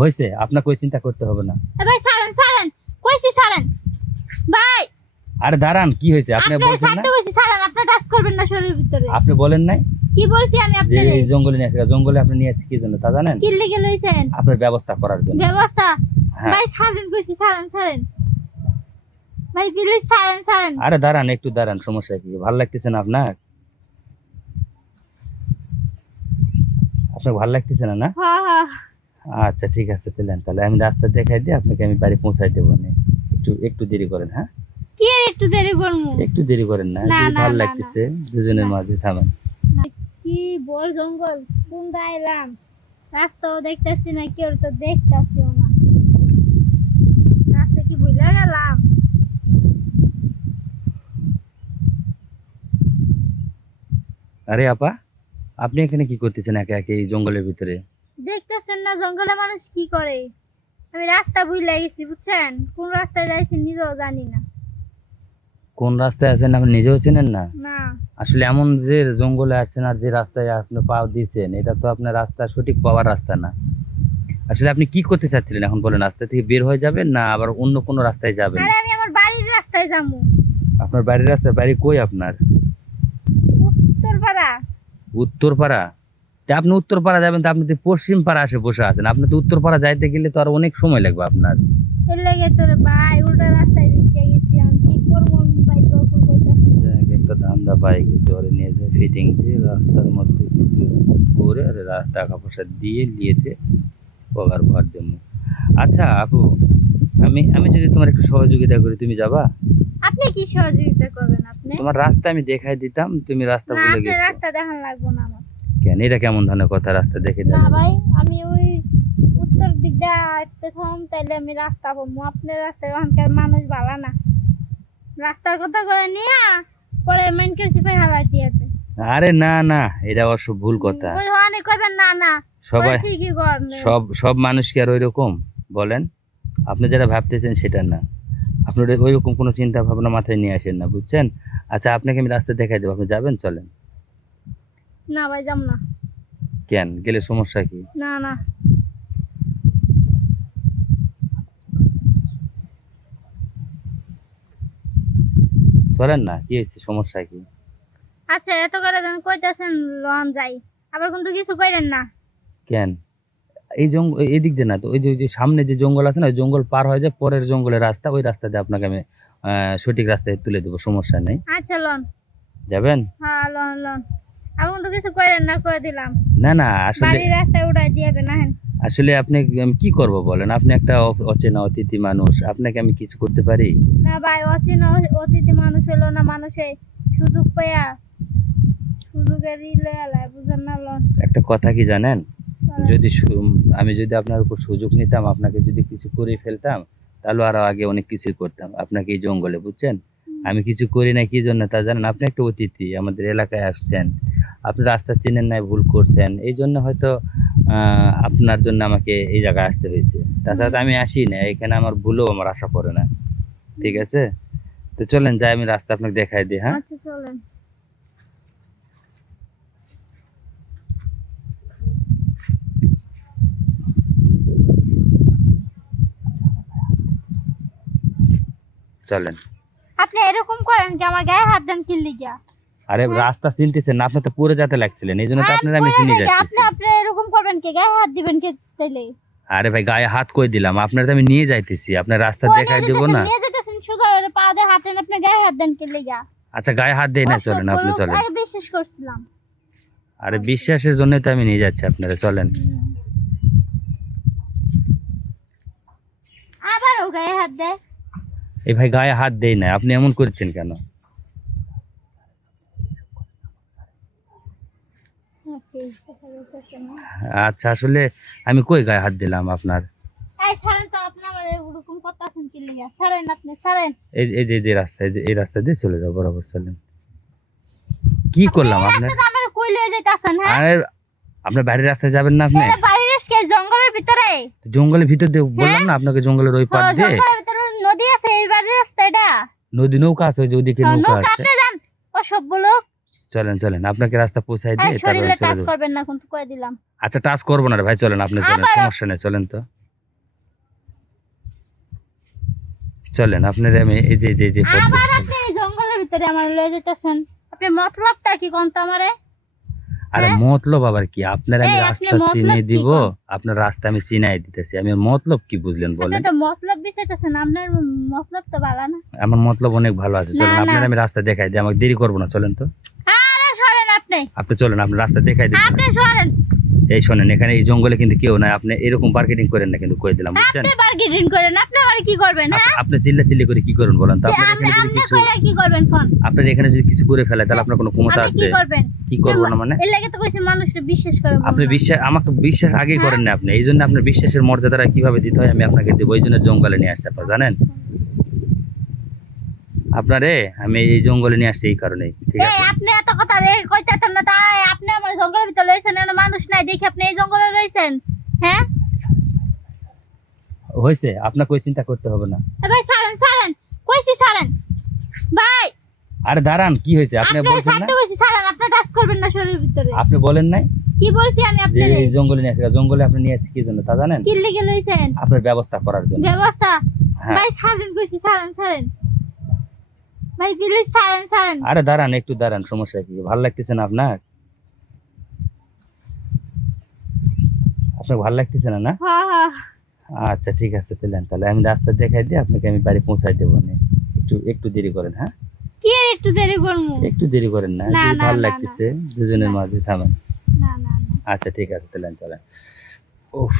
হয়েছে? আপনাকে ওই চিন্তা করতে হবে না। ভাই সারেন সারেন। কইছি সারেন। ভাই! আরে দাঁড়ান কি হয়েছে? আপনি বলছেন না? কইছি সারেন আপনি টাচ করবেন না শরীরের ভিতরে। আপনি বলেন নাই? কি বলছি আমি যে আপনারে? এই জঙ্গলে নিয়ে আসে জঙ্গলে আপনি নিয়ে আসছে কি জন্য তা জানেন? কি লেগে লইছেন? আপনার ব্যবস্থা করার জন্য। ব্যবস্থা? হ্যাঁ। ভাই সারেন কইছি সারেন সারেন। ভাই প্লিজ সারেন সারেন। আরে দাঁড়ান একটু দাঁড়ান সমস্যা কি? ভালো লাগতেছে না আপনার? আপনার ভালো লাগতেছে না না? হ্যাঁ হ্যাঁ। আচ্ছা ঠিক আছে পেলেন। তাহলে আমি রাস্তা দেখাই দিয়ে আপনাকে আমি বাড়ি পৌঁছাই দেবো। একটু একটু দেরি করেন হ্যাঁ? কি একটু দেরি একটু দেরি করেন না ভালো লাগতেছে দুজনের মাঝে থামেন। কি বড় জঙ্গল কোন রাস্তাও দেখতেছি না কেউ তো দেখতেছিও না। রাস্তা কি ভুলে গেলাম? আরে আপা আপনি এখানে কি করতেছেন একে একে এই জঙ্গলের ভিতরে? দেখতেছেন না জঙ্গলে মানুষ কি করে? আমি রাস্তা ভুলে গেছি বুঝছেন? কোন রাস্তায় যাইছি নিজেও জানি না। কোন রাস্তায় আছেন আপনি নিজেও চেনেন না? আসলে এমন যে জঙ্গলে আছেন আর যে রাস্তায় আপনি পা দিয়েছেন এটা তো আপনার রাস্তা সঠিক পাওয়ার রাস্তা না। আসলে আপনি কি করতে চাচ্ছিলেন এখন বলেন রাস্তা থেকে বের হয়ে যাবেন না আবার অন্য কোনো রাস্তায় যাবেন? আরে আমি আমার বাড়ির রাস্তায় যাব। আপনার বাড়ির রাস্তা বাড়ি কই আপনার? উত্তরপাড়া। উত্তরপাড়া? তা আপনি উত্তরপাড়া যাবেন তো আপনি তো পশ্চিম পাড়া আসে বসে আছেন। আপনি তো উত্তরপাড়া যাইতে গেলে তো আর অনেক সময় লাগবে আপনার। ভাই উল্টা রাস্তায় গেছি আমি। কি একটা ধান্দা পাই গেছে ওরে নিয়ে যায় ফিটিং দিয়ে রাস্তার মধ্যে কিছু করে আর টাকা পয়সা দিয়ে লিয়েতে পগার ভার দেবো। আচ্ছা আপু আমি আমি যদি তোমার একটু সহযোগিতা করি তুমি যাবা? আপনি কি সহযোগিতা করবেন আপনি? তোমার রাস্তা আমি দেখাই দিতাম তুমি রাস্তা ভুলে গেছো। রাস্তা দেখান লাগবো না আমার। কেন? এটা কেমন ধরনের কথা? রাস্তা দেখে না ভাই আমি ওই উত্তর দিক দিয়ে আসতে থাম তাইলে আমি রাস্তা পাবো আপনার রাস্তায় ওখানকার মানুষ ভালো না। রাস্তার কথা করে নিয়ে পরে মেন কেসি পাই হালাই দিয়েছে আরে না না এটা অবশ্য ভুল কথা। ওই অনেক কইবেন না না সবাই ঠিকই করেন সব সব মানুষ কি আর ওই রকম বলেন। আপনি যেটা ভাবতেছেন সেটা না। আপনার ওই রকম কোনো চিন্তা ভাবনা মাথায় নিয়ে আসেন না বুঝছেন? আচ্ছা আপনাকে আমি রাস্তা দেখাই দেবো। আপনি যাবেন? চলেন। না ভাই যাম না। কেন? গেলে সমস্যা কি? না না। চলেন না কি হয়েছে? সমস্যা কি? আচ্ছা এত করে যখন কইতেছেন লন যাই। আবার কিন্তু কিছু কইলেন না। কেন? এই জঙ্গল এই দিক দিয়ে না তো ওই যে ওই যে সামনে যে জঙ্গল আছে না ওই জঙ্গল পার হয়ে যায় পরের জঙ্গলের রাস্তা ওই রাস্তা দিয়ে আপনাকে আমি সঠিক রাস্তায় তুলে দেবো সমস্যা নেই। আচ্ছা লন। যাবেন? হ্যাঁ লন লন। আমি কিন্তু কিছু কইলেন না করে দিলাম। না না আসলে বাড়ির রাস্তায় উড়াই দিয়েবে না হেন? আসলে আপনি আমি কি করব বলেন? আপনি একটা অচেনা অতিথি মানুষ আপনাকে আমি কিছু করতে পারি? না ভাই অচেনা অতিথি মানুষ হলো না মানুষে সুযোগ পাইয়া সুযোগের ইলে বুঝেন না লন? একটা কথা কি জানেন? যদি আমি যদি আপনার উপর সুযোগ নিতাম আপনাকে যদি কিছু করে ফেলতাম তাহলে আরও আগে অনেক কিছুই করতাম। আপনাকে এই জঙ্গলে বুঝছেন? আমি কিছু করি না কি জন্য তা জানেন? আপনি একটা অতিথি আমাদের এলাকায় আসছেন। আপনি রাস্তা চেনেন নাই ভুল করছেন। এই জন্য হয়তো আপনার জন্য আমাকে এই জায়গায় আসতে হয়েছে। তাছাড়া তো আমি আসি না এখানে আমার ভুলও আমার আশা করে না। ঠিক আছে? তো চলেন যাই আমি রাস্তা আপনাকে দেখাই দিই হ্যাঁ? আচ্ছা চলেন। চলেন। আপনি এরকম করেন কি আমার গায়ে হাত দেন কিল্লি গিয়া আরে রাস্তা চিনতেছেন না আপনি তো পরে যেতে লাগছিলেন এই জন্য তো আপনার আমি চিনি যাচ্ছি আপনি আপনি এরকম করবেন কি? গায়ে হাত দিবেন কে তাইলে? আরে ভাই গায়ে হাত কই দিলাম? আপনার তো আমি নিয়ে যাইতেছি আপনার রাস্তা দেখাই দেবো না। নিয়ে যেতেছেন শুধু ওর পা দিয়ে হাত আপনি গায়ে হাত দেন কিল্লি গিয়া আচ্ছা গায়ে হাত দেই না চলেন আপনি চলেন। আগে বিশ্বাস করছিলাম। আরে বিশ্বাসের জন্যই তো আমি নিয়ে যাচ্ছি আপনারা চলেন। আবার ও গায়ে হাত দেয়। এই ভাই গায়ে হাত দেই না আপনি এমন করছেন কেন? আচ্ছা আসলে আমি কই গায়ে হাত দিলাম আপনার? এই যে- যে এই রাস্তা দিয়ে চলে যাও বরাবর চলেন। কি করলাম আপনার? হ্যাঁ? আরে আপনার বাড়ির রাস্তায় যাবেন না আপনি? জঙ্গলের ভিতরে। জঙ্গলের ভিতর দিয়ে বললাম না আপনাকে জঙ্গলের ওই পার হ্যাঁ, দিয়ে? নদী আছে এই বাড়ির রাস্তা এটা। নদী নৌকা আছে ওই যে ওইদিকে হ্যাঁ, নৌকা আছে। আপনি যান। ও সব লোক। চলেন চলেন আপনাকে রাস্তা পৌঁছাই দিয়ে শরীরে টাচ করবেন না কিন্তু কয় দিলাম। আচ্ছা টাচ করব না ভাই চলেন আপনি চলেন সমস্যা নেই চলেন তো। চলেন আপনি আমি এই যে যে যে আবার আপনি এই জঙ্গলের ভিতরে আমার লয়ে যেতেছেন। আপনি মতলবটা কি কোন তো আমারে? আরে হ্যাঁ? মতলব আবার কি? আপনার আমি রাস্তা চিনিয়ে দিব আপনার রাস্তা আমি চিনাই দিতেছি। আমি মতলব কি বুঝলেন বলেন? তো মতলব বিচাইতেছেন আপনার মতলব তো ভালো না। আমার মতলব অনেক ভালো আছে। চলেন আপনার আমি রাস্তা দেখাই দিই আমাকে দেরি করব না চলেন তো। আপনি আপনি চলেন আপনি রাস্তা দেখাই দিচ্ছেন আপনি সরেন। এই শোনেন এখানে এই জঙ্গলে কিন্তু কেউ নাই। আপনি এরকম মার্কেটিং করেন না কিন্তু কই দিলাম বুঝছেন? আপনি মার্কেটিং করেন আপনি আমার কি করবেন হ্যাঁ? আপনি চিল্লা চিল্লি করে কি করবেন বলেন তো? আপনি এখানে আপনি কিছু কি করবেন ফোন? আপনার এখানে যদি কিছু করে ফেলে তাহলে আপনার কোনো ক্ষমতা আপনি আছে? কি করবেন? কি করব না মানে? এর লাগে তো কইছি মানুষকে বিশ্বাস করে আপনি বিশ্বাস আমাকে বিশ্বাস আগেই হ্যাঁ। করেন না আপনি। এই জন্য আপনার বিশ্বাসের মর্যাদাটা কীভাবে দিতে হয় আমি আপনাকে দেব। এই জন্য জঙ্গলে নিয়ে আসছি আপনার জানেন? আপনারে? আমি এই জঙ্গলে নিয়ে আসছি এই ঠিক আছে? আপনি এত কথা রে কইতাছেন না তাই আপনি আমার জঙ্গলের ভিতরে লইছেন এখানে মানুষ নাই দেখি আপনি এই জঙ্গলে লইছেন হ্যাঁ? হয়েছে আপনাকে ওই চিন্তা করতে হবে না। এ ভাই সারেন সারেন কইছি সারেন ভাই আরে দাঁড়ান কি হয়েছে? আপনি বলছেন না? কইছি সারেন আপনি টাচ করবেন না শরীরের ভিতরে। আপনি বলেন নাই? কি বলছি আমি আপনারে? এই জঙ্গলে নিয়ে আসছি জঙ্গলে আপনি নিয়ে আসছি কি জন্য তা জানেন? কি লিগে লইছেন? আপনার ব্যবস্থা করার জন্য। ব্যবস্থা? হ্যাঁ। ভাই সারেন কইছি সারেন সারেন ভাই প্লিজ সারেন সারেন আরে দাঁড়ান একটু দাঁড়ান সমস্যা কি? ভালো লাগতেছে না আপনার? আপনার ভালো লাগতেছে না না? আচ্ছা ঠিক আছে পেলেন। তাহলে আমি রাস্তা দেখাই দিয়ে আপনাকে আমি বাড়ি পৌঁছাই দেবো একটু একটু দেরি করেন হ্যাঁ? কি একটু দেরি করব? একটু দেরি করেন না ভালো লাগতেছে দুজনের মাঝে থামেন। না না না। আচ্ছা ঠিক আছে তাহলে চলেন। উফ।